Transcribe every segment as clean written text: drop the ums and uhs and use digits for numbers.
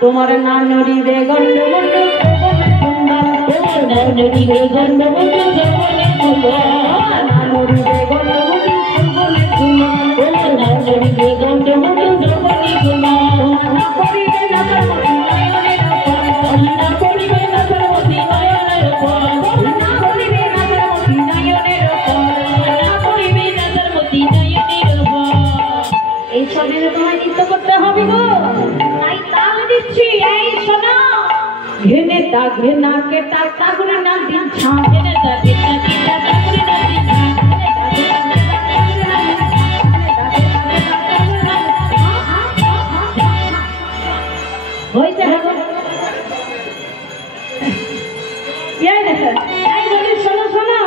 तुम्हारे नाम नोड़ी रे गंड मुंडू नाम नोड़ी रे गंड मुंडू जबने बुआ नाम नोड़ी रे गंड मुंडू जबने बुआ नाम नोड़ी रे गंड मुंडू जबने बुआ ना कोरी रे नजर मोती नयने रखा ना कोरी रे नजर मोती नयने रखा ना कोरी रे नजर मोती नयने रखा ना कोरी रे नजर मोती नयने रखा এই ছবি তোমায় নৃত্য করতে হবে গো তাই তাল দিচ্ছি এই শোনো ঘেনে তা ঘেনা কে তা তাগুরে না দিন ছা ঘেনে তা ঘেনা কে তা তাগুরে না দিন ছা হইছে হবে এই দেখো এই বলি শোনো শোনো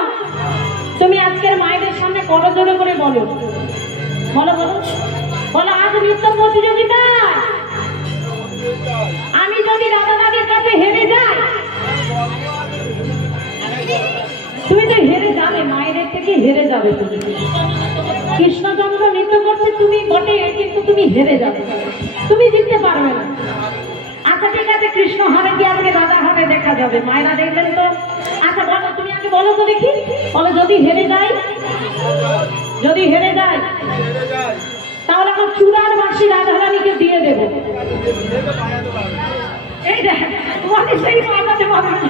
তুমি আজকের মায়েদের সামনে করো জোরে করে বলো বলো বলো বলো আজ নৃত্য প্রতিযোগিতা আমি যদি রাধা দাদির কাছে হেরে যাই তুমি তো হেরে যাবে মায়েদের থেকে হেরে যাবে তুমি কৃষ্ণচন্দ্র নৃত্য করছে তুমি বটে কিন্তু তুমি হেরে যাবে তুমি জিততে পারবে না আচ্ছা ঠিক আছে কৃষ্ণ হারে কি আজকে রাধা হারে দেখা যাবে মায়েরা দেখবেন তো আচ্ছা বলো তুমি আগে বলো তো দেখি বলো যদি হেরে যাই তাহলে আমার চূড়ার বাঁশি রাধারানীকে দিয়ে দেবো এই দেখ তোমাকে সেই বাজাতে পারবে না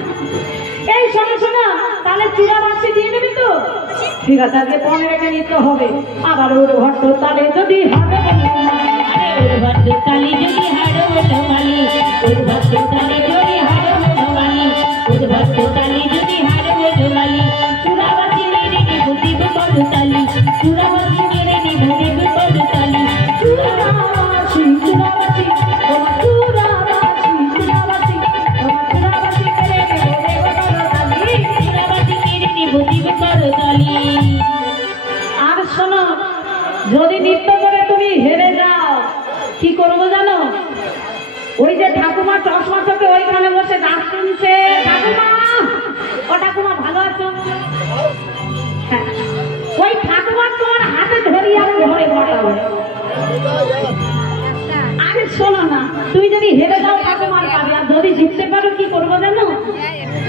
এই শোনো শোনো তাহলে চূড়া বাঁশি দিয়ে দেবে তো ঠিক আছে আজকে 15 নিতে হবে আবার ওর ভট্ট তালে যদি হারে ওর ভট্ট তালি যদি হারে বলো মালি ওর ভট্ট তালি যদি হারে বলো মালি ওর ভট্ট তালি যদি হারে বলো মালি চূড়া বাঁশি মেরে নিব দিব বড় তালি চূড়া বাঁশি মেরে নিব দিব বড় তালি চূড়া বাঁশি চূড়া বাঁশি তোমার চূড়া বাঁশি চূড়া বাঁশি তোমার চূড়া বাঁশি মেরে নিব দিব বড় তালি চূড়া বাঁশি মেরে নিব দিব বড় তালি আর শোনো যদি নৃত্য করে তুমি হেরে যাও কি করবো জানো ওই যে ঠাকুমা চশমা চোখে ওইখানে বসে গান শুনছে ঠাকুমা ও ঠাকুমা ভালো আছো হ্যাঁ ওই ঠাকুমা তোমার হাতে ধরি আর ঘরে বসাবো আরে শোনো না তুমি যদি হেরে যাও ঠাকুমার পাবে আর যদি জিততে পারো কি করবো জানো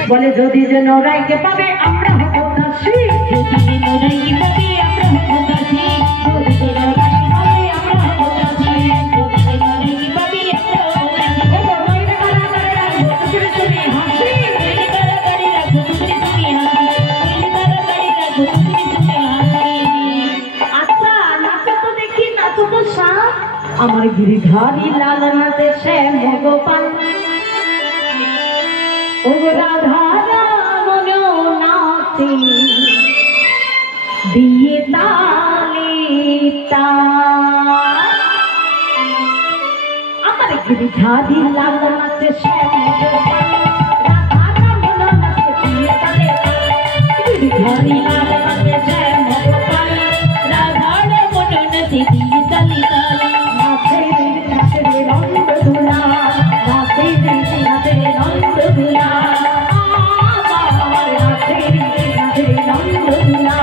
বলে যদি যে নরাইকে পাবে আমরা হবো দাসী যদি নরাইকে পাবে আমরা হবো দাসী যদি যে নরাইকে পাবে আমরা হবো দাসী যদি নরাইকে পাবে আমরা হবো দাসী ও নরাইকে কারা করে রাখবো তুমি তুমি হাসি নরাইকে কারা করে রাখবো তুমি তুমি হাসি নরাইকে কারা করে রাখবো তুমি তুমি হাসি আচ্ছা নাচো তো দেখি নাচো তো সাপ আমার গিরিধারী লাল নাচে শ্যাম গোপাল ও রাধা রামন নাচে দিয়ে তালে আমার গিরিধারী লাল নাচে শ্যাম গোপাল রাধা রামন নাচে দিয়ে তালে গিরিধারী লাল নাচে শ্যাম গোপাল রাধা রামন নাচে দিয়ে তালে নাচে নাচে রঙ্গ দুলা নাচে নাচে রঙ্গ দুলা আমার নাচে নাচে রঙ্গ দুলা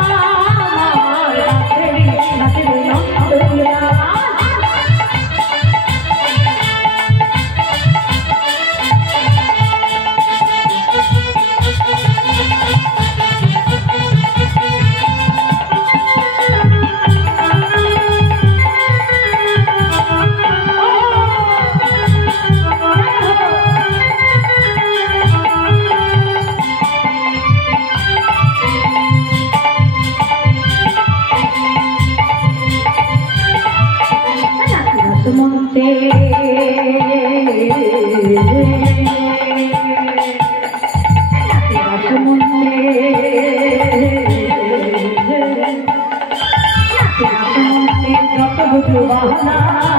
আমার নাচে নাচে রঙ্গ দুলা না